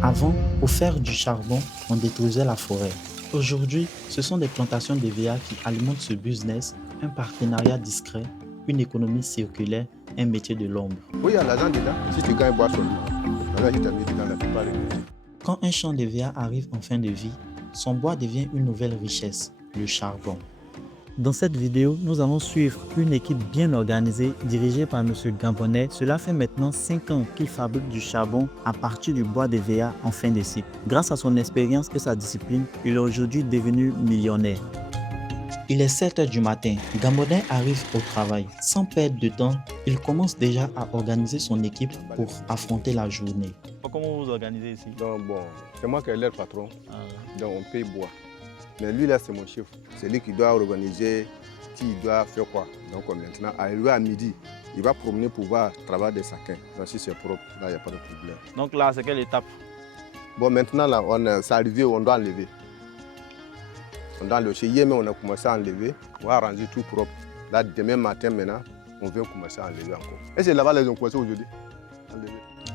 Avant, pour faire du charbon, on détruisait la forêt. Aujourd'hui, ce sont des plantations d'EVA qui alimentent ce business, un partenariat discret, une économie circulaire, un métier de l'ombre. Oui, il y a l'argent dedans. Si tu gagnes bois seulement, l'argent qui t'a mis dedans, la plupart des métiers. Quand un champ d'EVA arrive en fin de vie, son bois devient une nouvelle richesse, le charbon. Dans cette vidéo, nous allons suivre une équipe bien organisée dirigée par M. Gambonnet. Cela fait maintenant 5 ans qu'il fabrique du charbon à partir du bois d'EVA en fin de cycle. Grâce à son expérience et sa discipline, il est aujourd'hui devenu millionnaire. Il est 7 h du matin. Gambonnet arrive au travail. Sans perdre de temps, il commence déjà à organiser son équipe pour affronter la journée. Comment vous organisez ici? Donc bon, c'est moi qui ai l'air patron, donc on paye bois. Mais lui là c'est mon chef, c'est lui qui doit organiser, qui doit faire quoi. Donc maintenant, arrivé à midi, il va promener pour voir travailler des sacs. Donc si c'est propre, là il n'y a pas de problème. Donc là, c'est quelle étape? Bon maintenant là, c'est arrivé, on doit enlever. On doit enlever. Chez Yémen, on a commencé à enlever, on va ranger tout propre. Là demain matin maintenant, on vient commencer à enlever encore. Et c'est là-bas les ont commencé aujourd'hui.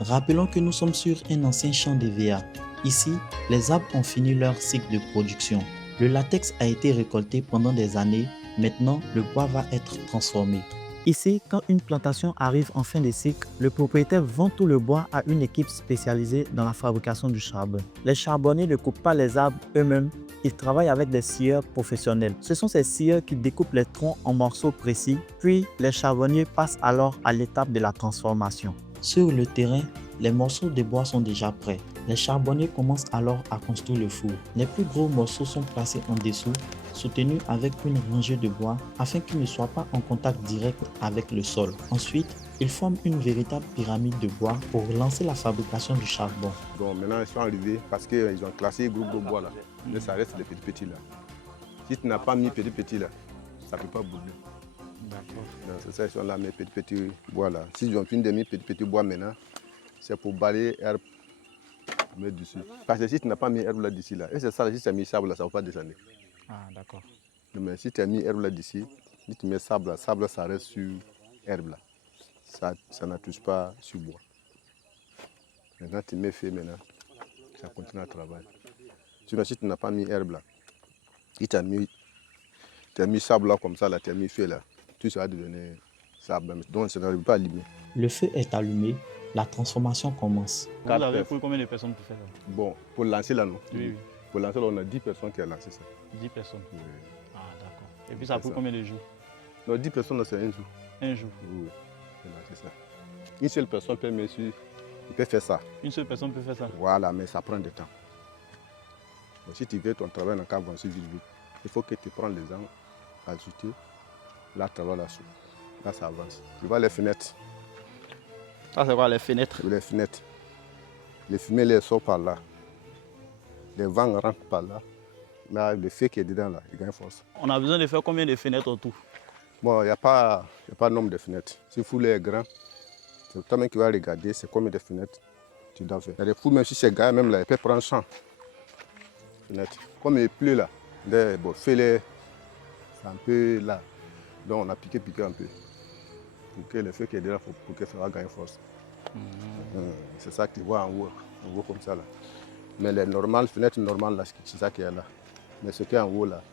Rappelons que nous sommes sur un ancien champ d'EVA. Ici, les arbres ont fini leur cycle de production. Le latex a été récolté pendant des années. Maintenant, le bois va être transformé. Ici, quand une plantation arrive en fin de cycle, le propriétaire vend tout le bois à une équipe spécialisée dans la fabrication du charbon. Les charbonniers ne coupent pas les arbres eux-mêmes. Ils travaillent avec des scieurs professionnels. Ce sont ces scieurs qui découpent les troncs en morceaux précis, puis les charbonniers passent alors à l'étape de la transformation. Sur le terrain, les morceaux de bois sont déjà prêts. Les charbonniers commencent alors à construire le four. Les plus gros morceaux sont placés en dessous, soutenus avec une rangée de bois afin qu'ils ne soient pas en contact direct avec le sol. Ensuite, ils forment une véritable pyramide de bois pour lancer la fabrication du charbon. Bon, maintenant ils sont arrivés parce qu'ils ont classé le groupe de bois là. Mais ça reste les petits là. Si tu n'as pas mis petits là, ça ne peut pas bouger. D'accord. C'est ça, ils sont là, mes petits bois là. Si ils ont fini de mettre petits bois maintenant, c'est pour balayer l'herbe, mettre dessus. Parce que si tu n'as pas mis l'herbe là d'ici là, et c'est ça, si tu as mis sable là, ça ne va pas descendre. Ah, d'accord. Mais si tu as mis l'herbe là d'ici, si tu mets sable là, ça reste sur l'herbe là. Ça ne touche pas sur bois. Maintenant, tu mets feu maintenant, ça continue à travailler. Sinon, si tu n'as pas mis l'herbe là, si tu as mis sable là comme ça, là, tu as mis feu là, tout ça va devenir sable. Donc, ça n'arrive pas à allumer. Le feu est allumé, la transformation commence. Vous avez pris combien de personnes pour faire ça? Bon, pour lancer là, non? Oui. Pour lancer là, on a 10 personnes qui ont lancé ça. 10 personnes? Oui. Ah, d'accord. Et puis ça a pris combien de jours? Non, 10 personnes, là, c'est un jour. Un jour? Oui, c'est ça. Une seule personne peut il peut faire ça. Une seule personne peut faire ça? Voilà, mais ça prend du temps. Donc, si tu veux ton travail dans le cadre vite, il faut que tu prennes les angles, ajouter, là, travail là-dessus. Là, ça avance. Tu vois les fenêtres. Ça, c'est quoi les fenêtres? Les fenêtres. Les fumées, les sortent par là. Les vents rentrent par là. Là, le feu qui est dedans, là, il gagne force. On a besoin de faire combien de fenêtres autour? Bon, il n'y a pas de nombre de fenêtres. Si le four est grand, c'est toi-même qui vas regarder c'est combien de fenêtres tu dois faire. Il y a des fours, même si c'est grand, même là, il peut prendre 100 fenêtres. Comme il pleut là, fais-les, c'est un peu là. Donc on a piqué un peu. Pour que le feu qui est dedans, pour que ça va gagner force. C'est ça que tu vois en haut comme ça là. Mais les fenêtres normales là, c'est ça qui est là. Mais ce qui est en haut là,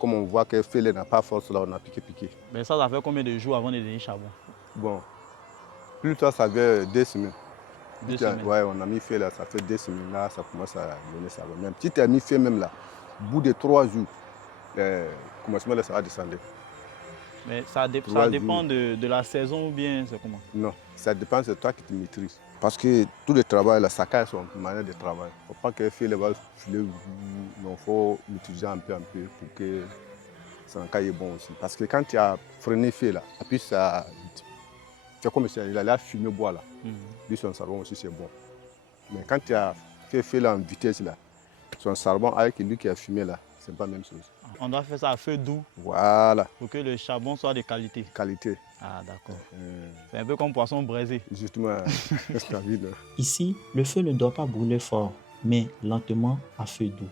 comme on voit que le feu n'a pas force là, on a piqué. Mais ça fait combien de jours avant de devenir charbon? Bon, plus tard ça fait 2 semaines. 2 semaines? Ouais, on a mis feu là, ça fait 2 semaines là, ça commence à donner ça. Même si tu as mis feu même là, au bout de 3 jours, commencement là, ça va descendre. Mais ça dépend de la saison ou bien c'est comment? Non, ça dépend de toi qui te maîtrises. Parce que tout le travail, là, ça casse son manière de travail. Il ne faut pas que le feu va filer, il faut l'utiliser un peu pour que son caille est bon aussi. Parce que quand tu as freiné le feu là, et puis ça, c'est comme si il allait à fumer bois là. Lui, son charbon aussi c'est bon. Mais quand tu as fait feu là en vitesse là, son charbon avec lui qui a fumé là, c'est pas la même chose. On doit faire ça à feu doux. Voilà. Pour que le charbon soit de qualité. Qualité. Ah, d'accord. C'est un peu comme poisson braisé. Justement, Ici, le feu ne doit pas brûler fort, mais lentement à feu doux.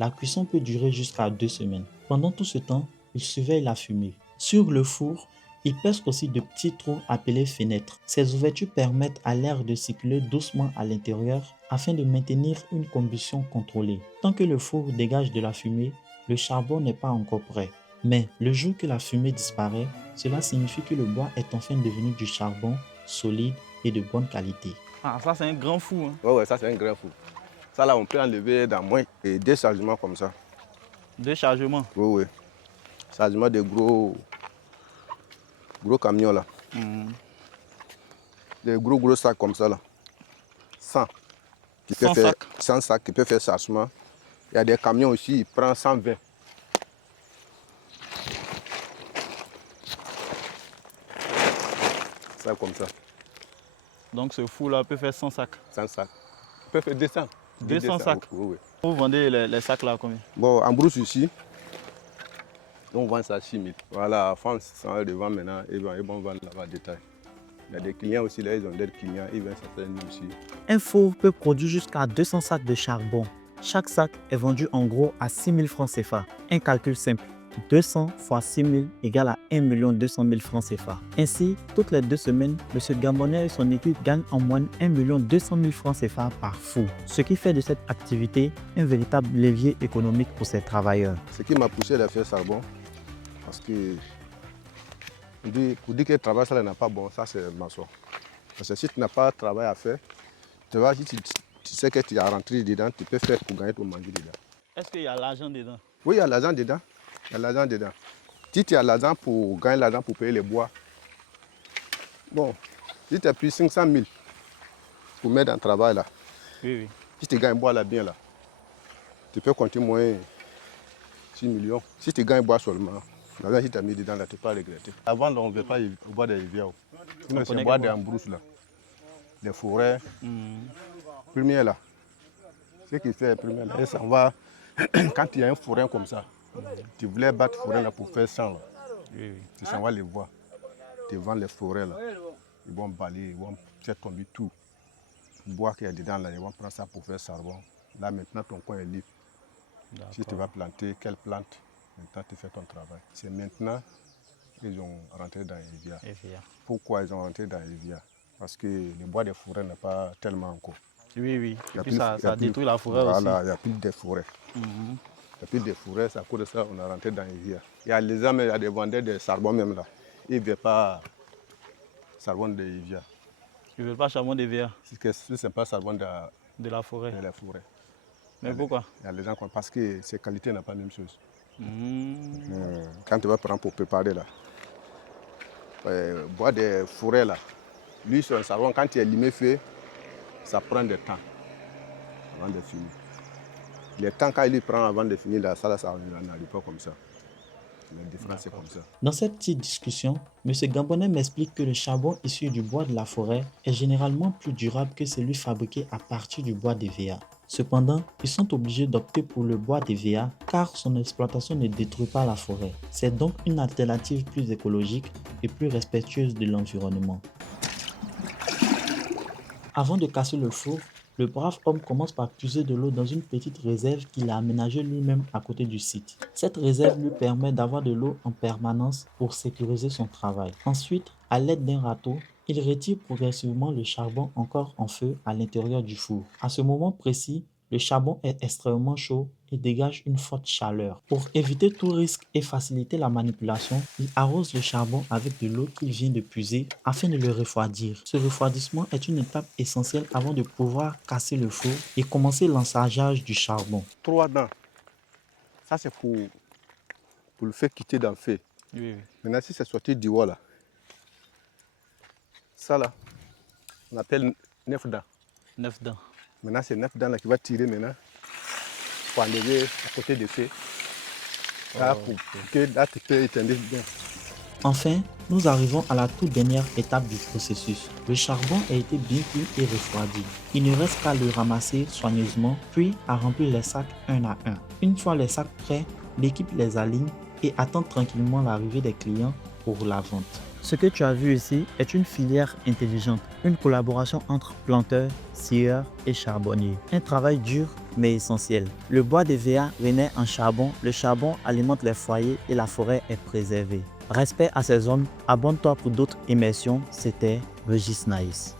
La cuisson peut durer jusqu'à 2 semaines. Pendant tout ce temps, il surveille la fumée. Sur le four, Il perce aussi de petits trous appelés fenêtres. Ces ouvertures permettent à l'air de circuler doucement à l'intérieur afin de maintenir une combustion contrôlée. Tant que le four dégage de la fumée, le charbon n'est pas encore prêt. Mais le jour que la fumée disparaît, cela signifie que le bois est enfin devenu du charbon solide et de bonne qualité. Ah, ça c'est un grand four. Hein. Ouais, ça c'est un grand four. Ça là, on peut enlever dans moins et 2 chargements comme ça. 2 chargements? Oui. Chargement de gros camions là. Des gros sacs comme ça là. 100. 100 sacs qui peut faire chargement. Il y a des camions aussi, il prend 120. Ça comme ça. Donc ce four là peut faire 100 sacs? 100 sacs. Il peut faire 200. 200 sacs? Oui. Vous vendez les sacs là à combien? Bon, en brousse ici, on vend ça à 6 000. Voilà, à France, ça va devant maintenant, ils vont vendre là-bas détail. Il y a des clients aussi, là, ils ont des clients, ils viennent s'acheter nous aussi. Un four peut produire jusqu'à 200 sacs de charbon. Chaque sac est vendu en gros à 6 000 francs CFA. Un calcul simple. 200 fois 6 000 égale à 1 200 000 francs CFA. Ainsi, toutes les 2 semaines, M. Gambonnet et son équipe gagnent en moyenne 1 200 000 francs CFA par four. Ce qui fait de cette activité un véritable levier économique pour ses travailleurs. Ce qui m'a poussé à faire charbon, parce que pour dire que le travail ça n'est pas bon, ça c'est maçon. Parce que si tu n'as pas de travail à faire, tu vois, si tu sais que tu as rentré dedans, tu peux faire pour gagner ton manger dedans. Est-ce qu'il y a l'argent dedans? Oui, il y a l'argent dedans. Il y a l'argent dedans. Si tu as l'argent pour gagner l'argent pour payer les bois, bon, si tu as pris 500 000 pour mettre dans le travail là, Oui. si tu gagnes bois là bien là, tu peux compter moins 6 millions. Si tu gagnes bois seulement, l'argent si tu as mis dedans là, tu ne peux pas regretter. Avant, on ne veut pas au bois des rivières. Sinon, c'est bois des embrousses là, des forêts. Premier là, ce qui fait premier là, et ça va, quand il y a un forêt comme ça, tu voulais battre forêt là pour faire 100 là. Tu s'en vas les voir. Tu vends les forêts là. Ils vont balayer, ils vont faire tomber tout. Le bois qu'il y a dedans là, ils vont prendre ça pour faire charbon. Là maintenant ton coin est libre. Si tu vas planter, quelle plante, maintenant tu fais ton travail. C'est maintenant qu'ils ont rentré dans les rivières. Pourquoi ils ont rentré dans les rivières? Parce que le bois des forêts n'est pas tellement encore. Oui. Et puis ça détruit la forêt aussi. Voilà, il n'y a plus de forêts. Il n'y a plus de forêts, c'est à cause de ça qu'on a rentré dans les rivières. Il y a les hommes, il y a des vendeurs de charbon même là. Ils ne veulent pas charbon de rivières. Ils ne veulent pas charbon de rivières? Si ce n'est pas charbon de la forêt. De la forêt. Mais pourquoi? Il y a les gens parce que ces qualités n'ont pas la même chose. Quand tu vas prendre pour préparer là, bois des forêts là, lui sur un charbon, quand il est limé fait, ça prend du temps avant de finir. Le temps quand il prend avant de finir, là, ça n'arrive pas comme ça. La différence c'est comme ça. Dans cette petite discussion, M. Gambonnet m'explique que le charbon issu du bois de la forêt est généralement plus durable que celui fabriqué à partir du bois d'EVA. Cependant, ils sont obligés d'opter pour le bois d'EVA car son exploitation ne détruit pas la forêt. C'est donc une alternative plus écologique et plus respectueuse de l'environnement. Avant de casser le four, le brave homme commence par puiser de l'eau dans une petite réserve qu'il a aménagée lui-même à côté du site. Cette réserve lui permet d'avoir de l'eau en permanence pour sécuriser son travail. Ensuite, à l'aide d'un râteau, il retire progressivement le charbon encore en feu à l'intérieur du four. À ce moment précis, le charbon est extrêmement chaud et dégage une forte chaleur. Pour éviter tout risque et faciliter la manipulation, il arrose le charbon avec de l'eau qu'il vient de puiser afin de le refroidir. Ce refroidissement est une étape essentielle avant de pouvoir casser le four et commencer l'ensageage du charbon. 3 dents, ça c'est pour le faire quitter dans le feu. Oui. Maintenant si c'est sorti du bois là, ça là, on appelle 9 dents. 9 dents. Maintenant, c'est 9 dents là qui va tirer maintenant pour enlever à côté de feu. Là, pour que là, tu peux éteindre bien. Enfin, nous arrivons à la toute dernière étape du processus. Le charbon a été bien cuit et refroidi. Il ne reste qu'à le ramasser soigneusement, puis à remplir les sacs un à un. Une fois les sacs prêts, l'équipe les aligne et attend tranquillement l'arrivée des clients pour la vente. Ce que tu as vu ici est une filière intelligente, une collaboration entre planteurs, scieurs et charbonniers. Un travail dur mais essentiel. Le bois d'EVA renaît en charbon, le charbon alimente les foyers et la forêt est préservée. Respect à ces hommes, abonne-toi pour d'autres immersions, c'était Régis Naïs.